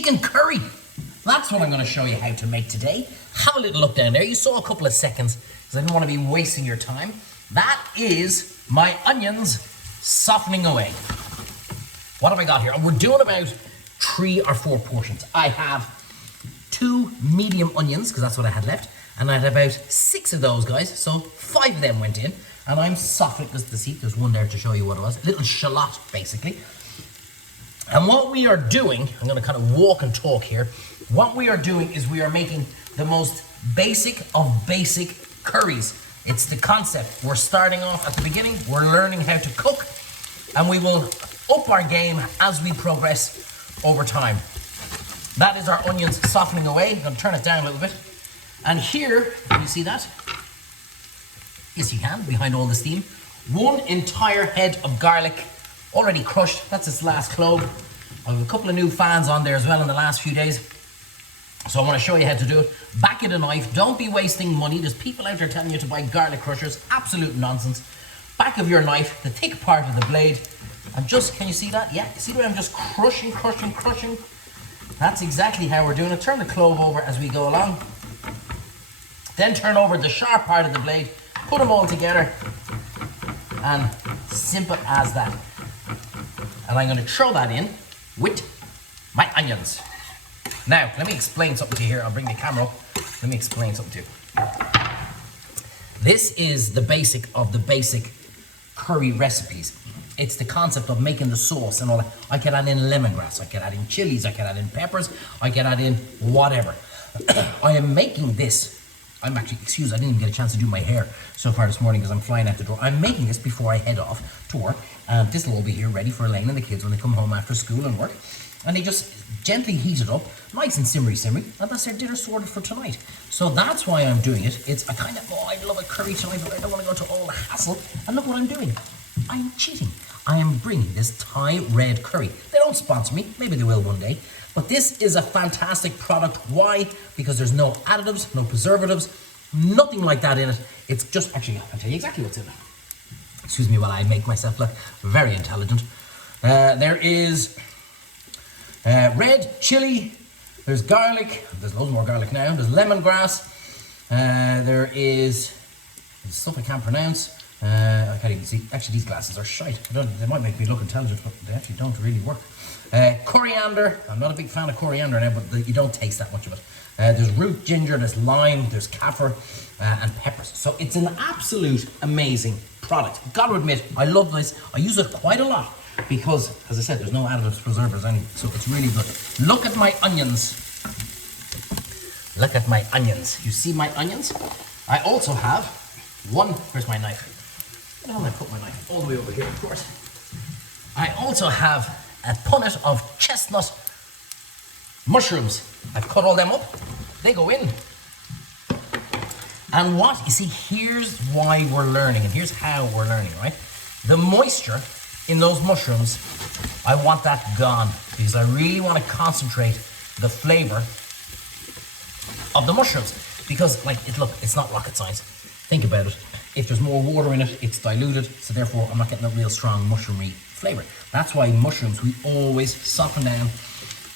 chicken curry. That's what I'm going to show you how to make today. Have a little look down there. You saw a couple of seconds because I didn't want to be wasting your time. That is my onions softening away. What have I got here? We're doing about 3 or 4 portions. I have 2 medium onions because that's what I had left. And I had about 6 of those guys. So 5 of them went in. And I'm softening, there's one there to show you what it was. A little shallot, basically. And what we are doing, I'm going to kind of walk and talk here. What we are doing is we are making the most basic of basic curries. It's the concept. We're starting off at the beginning. We're learning how to cook. And we will up our game as we progress over time. That is our onions softening away. I'm going to turn it down a little bit. And here, can you see that? Yes, you can, behind all the steam. 1 entire head of garlic, already crushed. That's its last clove. I have a couple of new fans on there as well in the last few days. So I want to show you how to do it. Back of the knife, don't be wasting money. There's people out there telling you to buy garlic crushers. Absolute nonsense. Back of your knife, the thick part of the blade. And just, can you see that? Yeah, see the way I'm just crushing. That's exactly how we're doing it. Turn the clove over as we go along. Then turn over the sharp part of the blade. Put them all together. And simple as that. And I'm going to throw that in with my onions. Now, let me explain something to you here. I'll bring the camera up. Let me explain something to you. This is the basic of the basic curry recipes. It's the concept of making the sauce and all that. I can add in lemongrass, I can add in chilies, I can add in peppers, I can add in whatever. I am making this. I'm actually, excuse, I didn't even get a chance to do my hair so far this morning because I'm flying out the door. I'm making this before I head off to work. And this will all be here ready for Elaine and the kids when they come home after school and work. And they just gently heat it up, nice and simmery, and that's their dinner sorted for tonight. So that's why I'm doing it. It's a kind of, I love a curry tonight, but I don't want to go to all the hassle. And look what I'm doing. I'm cheating. I am bringing this Thai red curry. They don't sponsor me. Maybe they will one day. But this is a fantastic product. Why? Because there's no additives, no preservatives, nothing like that in it. It's just, actually, I'll tell you exactly what's in it. Excuse me while I make myself look very intelligent. There is red chili, there's garlic, there's loads more garlic now, there's lemongrass, there is stuff I can't pronounce, I can't even see. Actually, these glasses are shite. They might make me look intelligent, but they actually don't really work. Coriander, I'm not a big fan of coriander now, but you don't taste that much of it. There's root ginger, there's lime, there's kaffir, and peppers. So it's an absolute amazing product. Gotta admit, I love this. I use it quite a lot because, as I said, there's no additives, preservatives, anything. So it's really good. Look at my onions. Look at my onions. You see my onions? I also have where's my knife? Where the hell did I put my knife? All the way over here, of course. I also have a punnet of chestnut mushrooms. I've cut all them up. They go in. And you see, here's why we're learning, and here's how we're learning, right? The moisture in those mushrooms, I want that gone because I really want to concentrate the flavor of the mushrooms. Because, look, it's not rocket science. Think about it. If there's more water in it, it's diluted, so therefore I'm not getting a real strong mushroomy flavor. That's why mushrooms, we always soften down,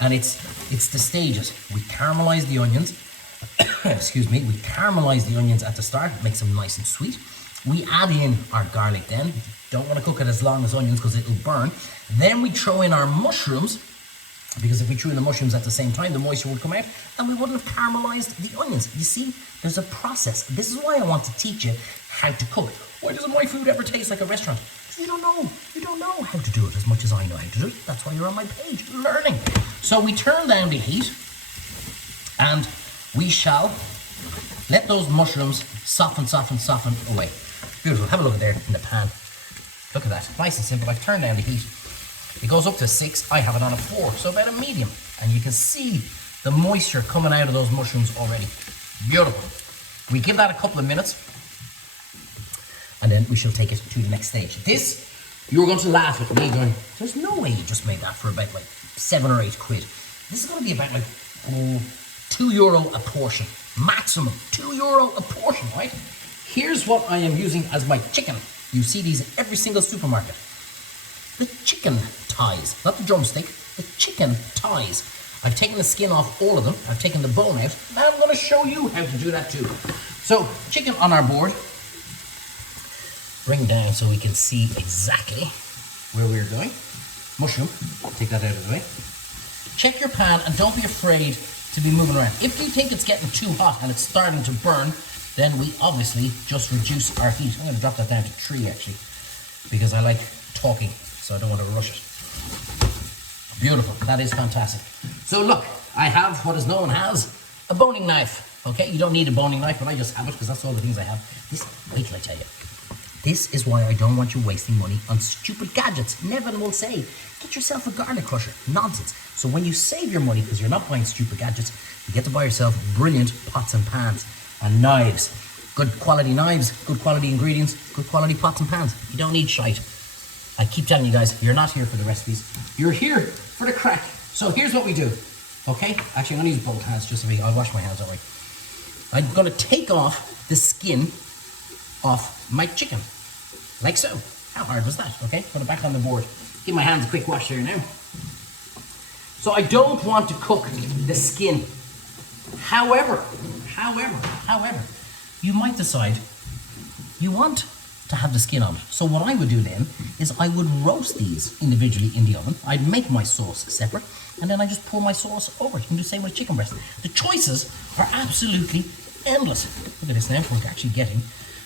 and it's the stages. We caramelize the onions. Excuse me, we caramelize the onions at the start. It makes them nice and sweet. We add in our garlic then. Don't want to cook it as long as onions because it'll burn. Then we throw in our mushrooms, because if we threw in the mushrooms at the same time, the moisture would come out and we wouldn't have caramelized the onions. You see, there's a process. This is why I want to teach you how to cook. Why doesn't my food ever taste like a restaurant? Because you don't know. You don't know how to do it as much as I know how to do it. That's why you're on my page, learning. So we turn down the heat and we shall let those mushrooms soften away. Beautiful. Have a look at there in the pan. Look at that. Nice and simple. I've turned down the heat. It goes up to 6. I have it on a 4, so about a medium. And you can see the moisture coming out of those mushrooms already. Beautiful. We give that a couple of minutes, and then we shall take it to the next stage. This, you're going to laugh at me going, there's no way you just made that for about like 7 or 8 quid. This is going to be about like €2 a portion. Maximum €2 a portion, right? Here's what I am using as my chicken. You see these in every single supermarket. The chicken thighs, not the drumstick, the chicken thighs. I've taken the skin off all of them. I've taken the bone out. Now I'm going to show you how to do that too. So, chicken on our board. Bring down so we can see exactly where we're going. Mushroom, take that out of the way. Check your pan and don't be afraid to be moving around. If you think it's getting too hot and it's starting to burn, then we obviously just reduce our heat. I'm going to drop that down to 3 actually, because I like talking, so I don't want to rush it. Beautiful, that is fantastic. So look, I have what is known as a boning knife. Okay, you don't need a boning knife, but I just have it because that's all the things I have. Wait till I tell you. This is why I don't want you wasting money on stupid gadgets. Nevin will say, get yourself a garlic crusher. Nonsense. So when you save your money, because you're not buying stupid gadgets, you get to buy yourself brilliant pots and pans and knives. Good quality knives, good quality ingredients, good quality pots and pans. You don't need shite. I keep telling you guys, you're not here for the recipes. You're here for the crack. So here's what we do. Okay? Actually, I'm going to use both hands just so I'll wash my hands alright. I'm going to take off the skin off my chicken. Like so. How hard was that? Okay, put it back on the board. Give my hands a quick wash here now. So I don't want to cook the skin. However, you might decide you want to have the skin on it. So what I would do then is I would roast these individually in the oven. I'd make my sauce separate, and then I just pour my sauce over it. You can do the same with chicken breast. The choices are absolutely endless. Look at this now, we're actually getting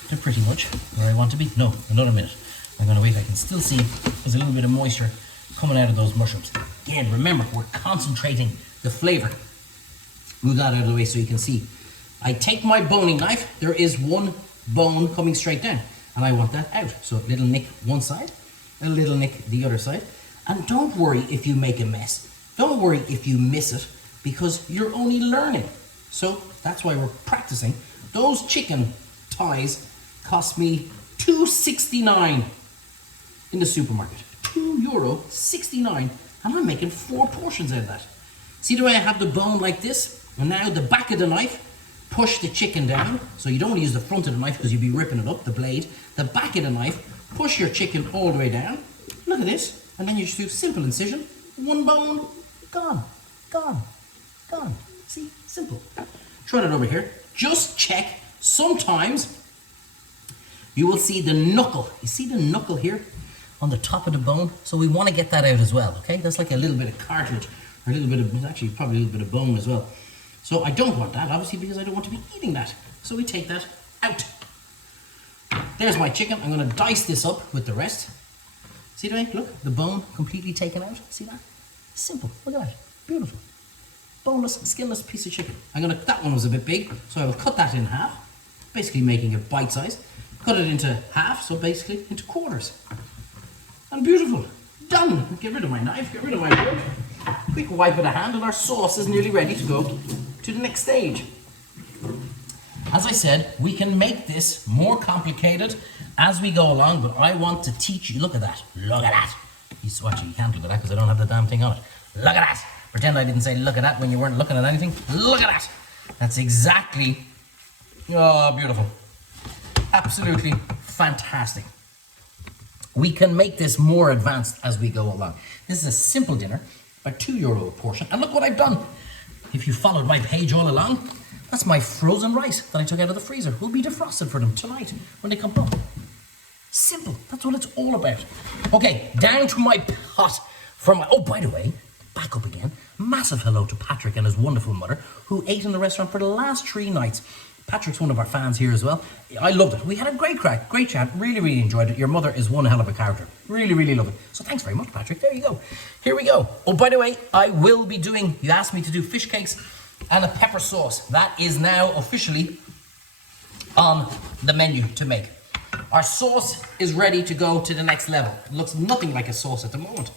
to pretty much where I want to be. No, another minute. I'm going to wait. I can still see there's a little bit of moisture coming out of those mushrooms. Again, remember, we're concentrating the flavor. Move that out of the way so you can see. I take my boning knife. There is one bone coming straight down, and I want that out. So a little nick one side, a little nick the other side. And don't worry if you make a mess. Don't worry if you miss it, because you're only learning. So that's why we're practicing. Those chicken thighs cost me €2.69 in the supermarket. €2.69, and I'm making 4 portions out of that. See the way I have the bone like this? And now the back of the knife, push the chicken down. So you don't want to use the front of the knife because you'll be ripping it up, the blade. The back of the knife, push your chicken all the way down. Look at this. And then you just do simple incision. One bone, gone, gone, gone. See, simple. Try that over here. Just check. Sometimes you will see the knuckle. You see the knuckle here on the top of the bone? So we want to get that out as well, okay? That's like a little bit of cartilage, or a little bit of, actually probably a little bit of bone as well. So I don't want that, obviously, because I don't want to be eating that. So we take that out. There's my chicken. I'm going to dice this up with the rest. See the way? Look, the bone completely taken out. See that? Simple. Look at that. Beautiful. Boneless, skinless piece of chicken. That one was a bit big, so I will cut that in half, basically making it bite size. Cut it into half, so basically into quarters. And beautiful. Done. Get rid of my knife, get rid of my board. Quick wipe of the hand, and our sauce is nearly ready to go to the next stage. As I said, we can make this more complicated as we go along, but I want to teach you. Look at that. Look at that. Actually, you can't look at that because I don't have the damn thing on it. Look at that. Pretend I didn't say look at that when you weren't looking at anything. Look at that. That's exactly, oh, beautiful. Absolutely fantastic. We can make this more advanced as we go along. This is a simple dinner, a €2 a portion. And look what I've done. If you followed my page all along, that's my frozen rice that I took out of the freezer. Will be defrosted for them tonight when they come home. Simple. That's what it's all about. Okay, down to my pot for my, oh, by the way, back up again. Massive hello to Patrick and his wonderful mother, who ate in the restaurant for the last 3 nights. Patrick's one of our fans here as well. I loved it. We had a great crack, great chat. Really, really enjoyed it. Your mother is one hell of a character. Really, really love it. So thanks very much, Patrick. There you go. Here we go. Oh, by the way, I will be doing, you asked me to do fish cakes and a pepper sauce. That is now officially on the menu to make. Our sauce is ready to go to the next level. It looks nothing like a sauce at the moment.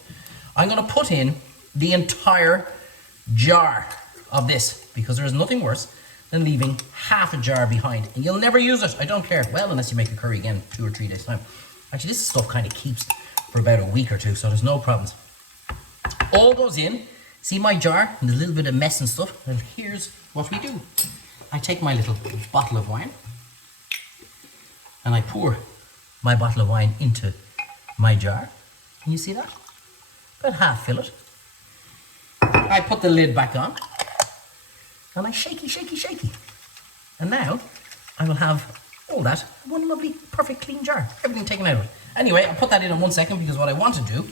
I'm going to put in the entire jar of this because there is nothing worse than leaving half a jar behind. And you'll never use it. I don't care. Well, unless you make a curry again 2 or 3 days time. Actually, this stuff kind of keeps for about a week or 2, so there's no problems. All goes in. See my jar and a little bit of mess and stuff? And here's what we do. I take my little bottle of wine and I pour my bottle of wine into my jar. Can you see that? About half fill it. I put the lid back on and I shaky, shaky, shaky. And now I will have all that in one lovely, perfect, clean jar. Everything taken out of it. Anyway, I'll put that in 1 second because what I want to do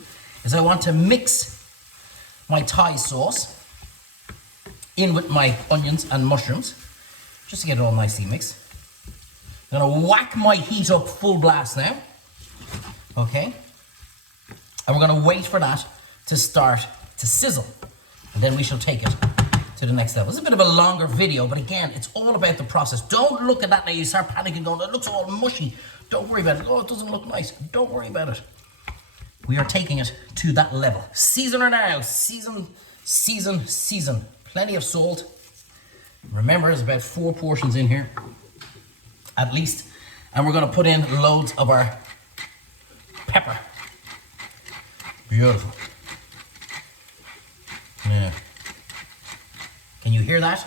is I want to mix my Thai sauce in with my onions and mushrooms just to get it all nicely mixed. I'm going to whack my heat up full blast now. Okay. And we're going to wait for that to start to sizzle. And then we shall take it to the next level. It's a bit of a longer video, but again, it's all about the process. Don't look at that now. You start panicking going, it looks all mushy. Don't worry about it. Oh, it doesn't look nice. Don't worry about it. We are taking it to that level. Season her now. Season, season, season. Plenty of salt. Remember, there's about 4 portions in here, at least. And we're going to put in loads of our pepper. Beautiful. Yeah. Can you hear that?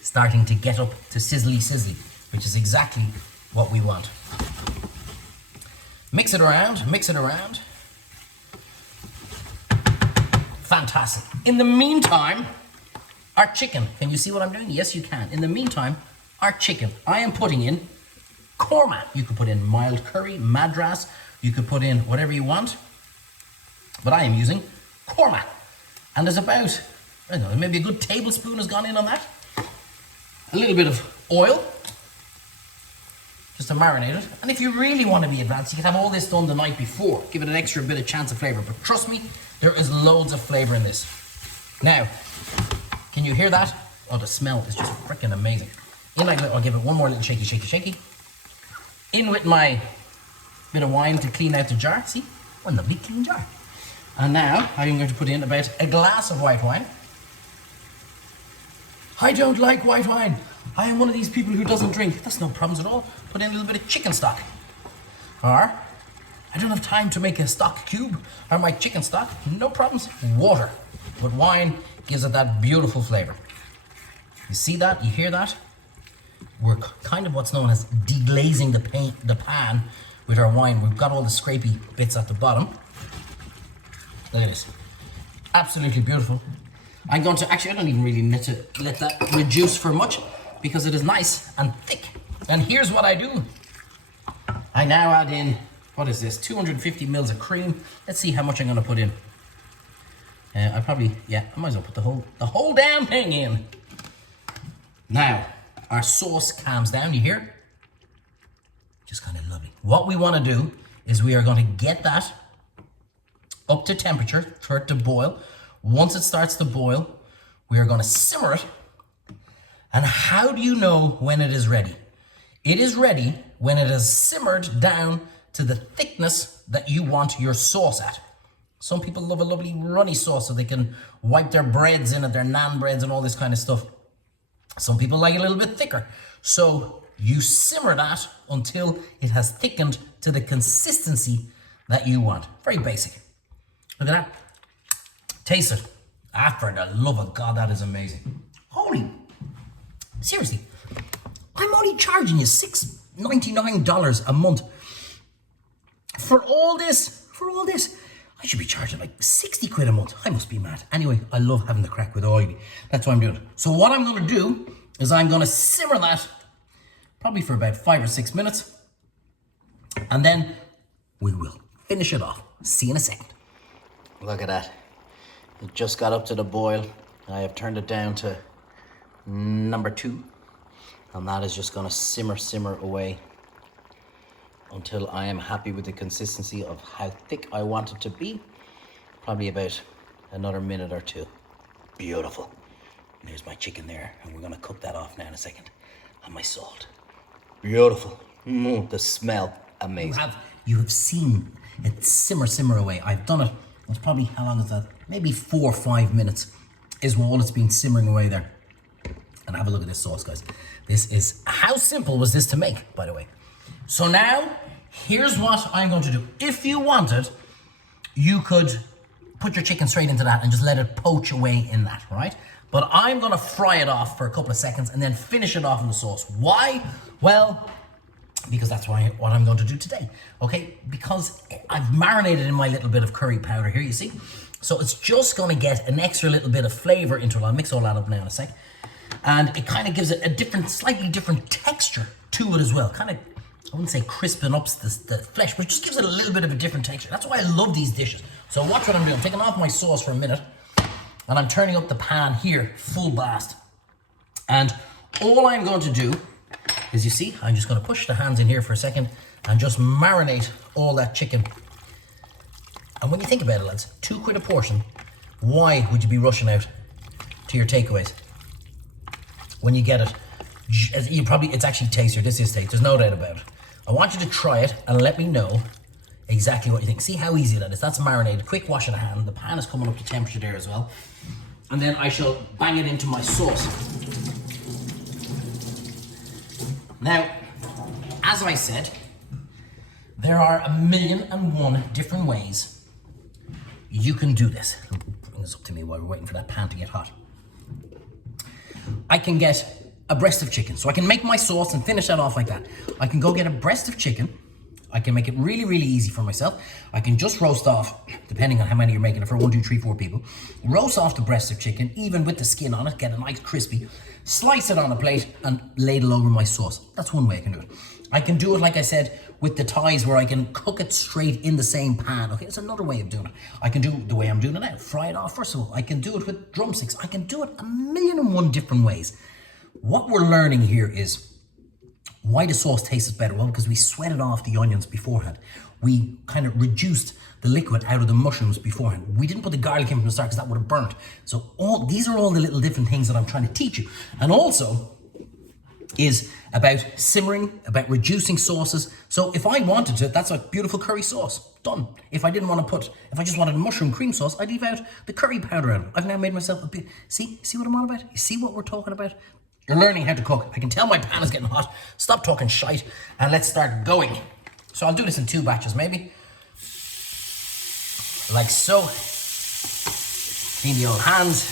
Starting to get up to sizzly sizzly, which is exactly what we want. Mix it around, mix it around. Fantastic. In the meantime, our chicken. Can you see what I'm doing? Yes, you can. In the meantime, our chicken. I am putting in korma. You could put in mild curry, madras. You could put in whatever you want. But I am using korma. And there's about, I don't know, maybe a good tablespoon has gone in on that. A little bit of oil, just to marinate it. And if you really want to be advanced, you can have all this done the night before. Give it an extra bit of chance of flavor. But trust me, there is loads of flavor in this. Now, can you hear that? Oh, the smell is just freaking amazing. In like that, I'll give it one more little shaky, shaky, shaky. In with my bit of wine to clean out the jar. See? One lovely clean jar. And now I'm going to put in about a glass of white wine. I don't like white wine. I am one of these people who doesn't drink. That's no problems at all. Put in a little bit of chicken stock. Or, I don't have time to make a stock cube or my chicken stock. No problems. Water. But wine gives it that beautiful flavor. You see that? You hear that? We're kind of what's known as deglazing the pan with our wine. We've got all the scrapey bits at the bottom. Look at this. Absolutely beautiful. I'm going to, actually I don't even really need to let that reduce for much because it is nice and thick. And here's what I do. I now add in, what is this, 250 mils of cream. Let's see how much I'm going to put in. I might as well put the whole damn thing in. Now, our sauce calms down, you hear? Just kind of lovely. What we want to do is we are going to get that up to temperature for it to boil. Once it starts to boil, we are going to simmer it. And how do you know when it is ready? It is ready when it has simmered down to the thickness that you want your sauce at. Some people love a lovely runny sauce so they can wipe their breads in it, their naan breads and all this kind of stuff. Some people like it a little bit thicker. So you simmer that until it has thickened to the consistency that you want. Very basic. Look at that. Taste it. Ah, for the love of God, that is amazing. Holy, seriously, I'm only charging you $6.99 a month for all this. I should be charging like 60 quid a month. I must be mad. Anyway, I love having the crack with oil. That's why I'm doing it. So what I'm going to do is I'm going to simmer that probably for about 5 or 6 minutes. And then we will finish it off. See you in a second. Look at that. It just got up to the boil. I have turned it down to number 2. And that is just going to simmer away until I am happy with the consistency of how thick I want it to be. Probably about another minute or 2. Beautiful. And there's my chicken there, and we're gonna cook that off now in a second. And my salt. Beautiful. The smell, amazing. You have seen it simmer away. I've done it. It's probably, how long is that? Maybe 4 or 5 minutes is all it's been simmering away there. And have a look at this sauce, guys. This is, how simple was this to make, by the way? So now, here's what I'm going to do. If you wanted, you could put your chicken straight into that and just let it poach away in that, right? But I'm going to fry it off for a couple of seconds and then finish it off in the sauce. Why? Well, because that's what I'm going to do today, okay? Because I've marinated in my little bit of curry powder here, you see? So it's just gonna get an extra little bit of flavor into it. I'll mix all that up now in a sec. And it kind of gives it a different, slightly different texture to it as well. Kind of, I wouldn't say crisping up the flesh, but it just gives it a little bit of a different texture. That's why I love these dishes. So watch what I'm doing. I'm taking off my sauce for a minute, and I'm turning up the pan here, full blast. And all I'm going to do is, you see, I'm just going to push the hands in here for a second and just marinate all that chicken. And when you think about it, lads, £2 a portion, why would you be rushing out to your takeaways? When you get it, it's actually tastier. This is taste, there's no doubt about it. I want you to try it and let me know exactly what you think. See how easy that is. That's marinated. Quick wash of the hand. The pan is coming up to temperature there as well. And then I shall bang it into my sauce. Now, as I said, there are 1,000,001 different ways you can do this. Bring this up to me while we're waiting for that pan to get hot. I can get a breast of chicken. So I can make my sauce and finish that off like that. I can go get a breast of chicken. I can make it really, really easy for myself. I can just roast off, depending on how many you're making it for, 1, 2, 3, 4 people. Roast off the breast of chicken, even with the skin on it, get it nice crispy. Slice it on a plate and ladle over my sauce. That's one way I can do it. I can do it, like I said, with the thighs, where I can cook it straight in the same pan. Okay, it's another way of doing it. I can do it the way I'm doing it now. Fry it off first of all. I can do it with drumsticks. I can do it 1,000,001 different ways. What we're learning here is why the sauce tastes better. Well, because we sweated off the onions beforehand. We kind of reduced the liquid out of the mushrooms beforehand. We didn't put the garlic in from the start because that would have burnt. So these are all the little different things that I'm trying to teach you. And also is about simmering, about reducing sauces. So if I wanted to, that's a beautiful curry sauce, done. If I didn't want to if I just wanted a mushroom cream sauce, I'd leave out the curry powder out of it. I've now made myself a bit, see what I'm on about? You see what we're talking about? You're learning how to cook. I can tell my pan is getting hot. Stop talking shite and let's start going. So I'll do this in 2 batches maybe. Like so. Clean the old hands.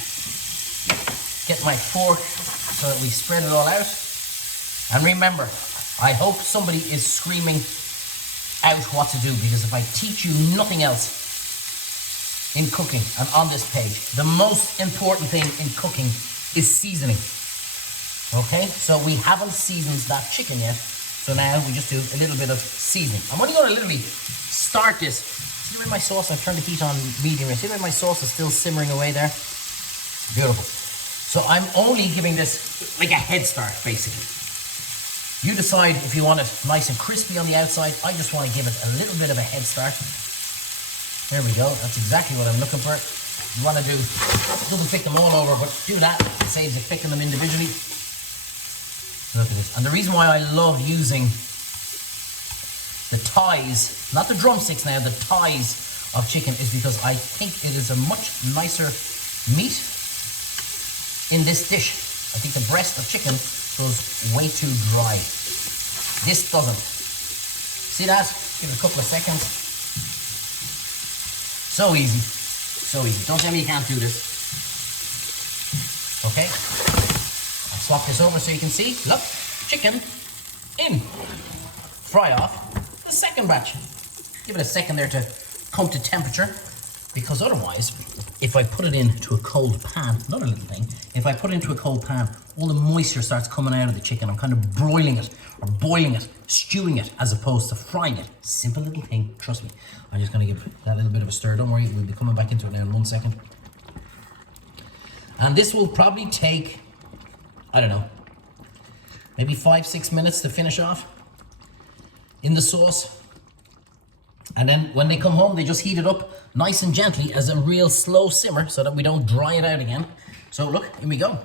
Get my fork so that we spread it all out. And remember, I hope somebody is screaming out what to do, because if I teach you nothing else in cooking and on this page, the most important thing in cooking is seasoning. Okay, so we haven't seasoned that chicken yet. So now we just do a little bit of seasoning. I'm only going to literally start this. See the way my sauce, I've turned the heat on medium. See the way my sauce is still simmering away there? Beautiful. So I'm only giving this like a head start, basically. You decide if you want it nice and crispy on the outside. I just want to give it a little bit of a head start. There we go. That's exactly what I'm looking for. You want to do, doesn't pick them all over, but do that. It saves you picking them individually. Look at this. And the reason why I love using the thighs, not the drumsticks now, the thighs of chicken, is because I think it is a much nicer meat in this dish. I think the breast of chicken goes way too dry. This doesn't. See that? Give it a couple of seconds. So easy. So easy. Don't tell me you can't do this. Okay. I'll swap this over so you can see. Look, chicken in. Fry off the second batch. Give it a second there to come to temperature, because otherwise, if I put it into a cold pan, another little thing, if I put it into a cold pan, all the moisture starts coming out of the chicken. I'm kind of broiling it, or boiling it, stewing it, as opposed to frying it. Simple little thing, trust me. I'm just going to give that little bit of a stir. Don't worry, we'll be coming back into it now in 1 second. And this will probably take, I don't know, maybe 5-6 minutes to finish off in the sauce. And then when they come home, they just heat it up nice and gently as a real slow simmer so that we don't dry it out again. So look, here we go.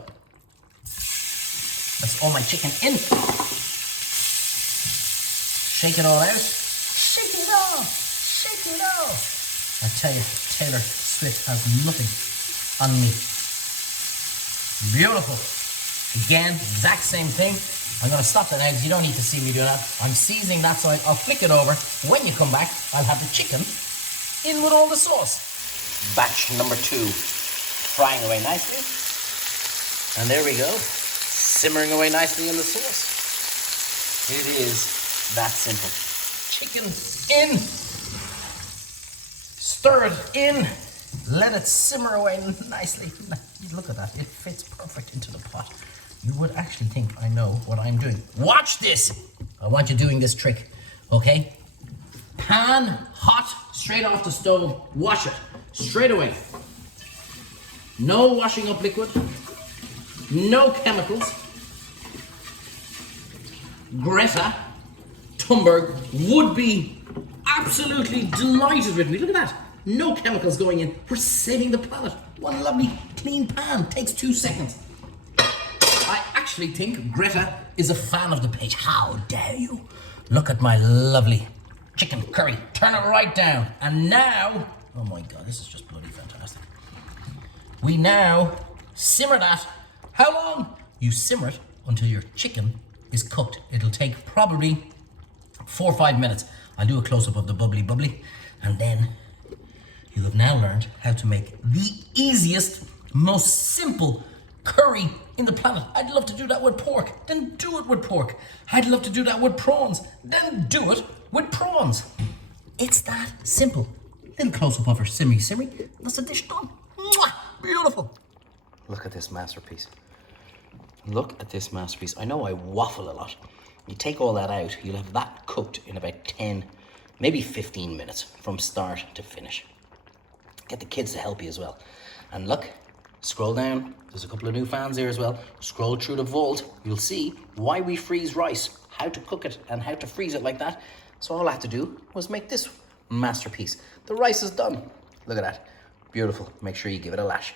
That's all my chicken in. Shake it all out. Shake it off. Shake it off. I tell you, Taylor Swift has nothing on me. Beautiful. Again, exact same thing. I'm going to stop that now because you don't need to see me do that. I'm seasoning that side. I'll flick it over. When you come back, I'll have the chicken in with all the sauce. Batch number 2. Frying away nicely. And there we go. Simmering away nicely in the sauce. It is that simple. Chicken in. Stir it in. Let it simmer away nicely. Look at that, it fits perfect into the pot. You would actually think I know what I'm doing. Watch this! I want you doing this trick, okay? Pan hot, straight off the stove, wash it, straight away. No washing up liquid, no chemicals. Greta Thunberg would be absolutely delighted with me. Look at that. No chemicals going in. We're saving the planet. One lovely clean pan. Takes 2 seconds. I actually think Greta is a fan of the page. How dare you? Look at my lovely chicken curry. Turn it right down. And now, oh my God, this is just bloody fantastic. We now simmer that. How long? You simmer it until your chicken is cooked. It'll take probably 4 or 5 minutes. I'll do a close-up of the bubbly, and then you have now learned how to make the easiest, most simple curry in the planet. I'd love to do that with pork, then do it with pork. I'd love to do that with prawns, then do it with prawns. It's that simple. Little close-up of her simmering. That's the dish done. Mwah! Beautiful. Look at this masterpiece. Look at this masterpiece. I know I waffle a lot. You take all that out, you'll have that cooked in about 10, maybe 15 minutes from start to finish. Get the kids to help you as well. And look, scroll down. There's a couple of new fans here as well. Scroll through the vault. You'll see why we freeze rice, how to cook it and how to freeze it like that. So all I had to do was make this masterpiece. The rice is done. Look at that. Beautiful. Make sure you give it a lash.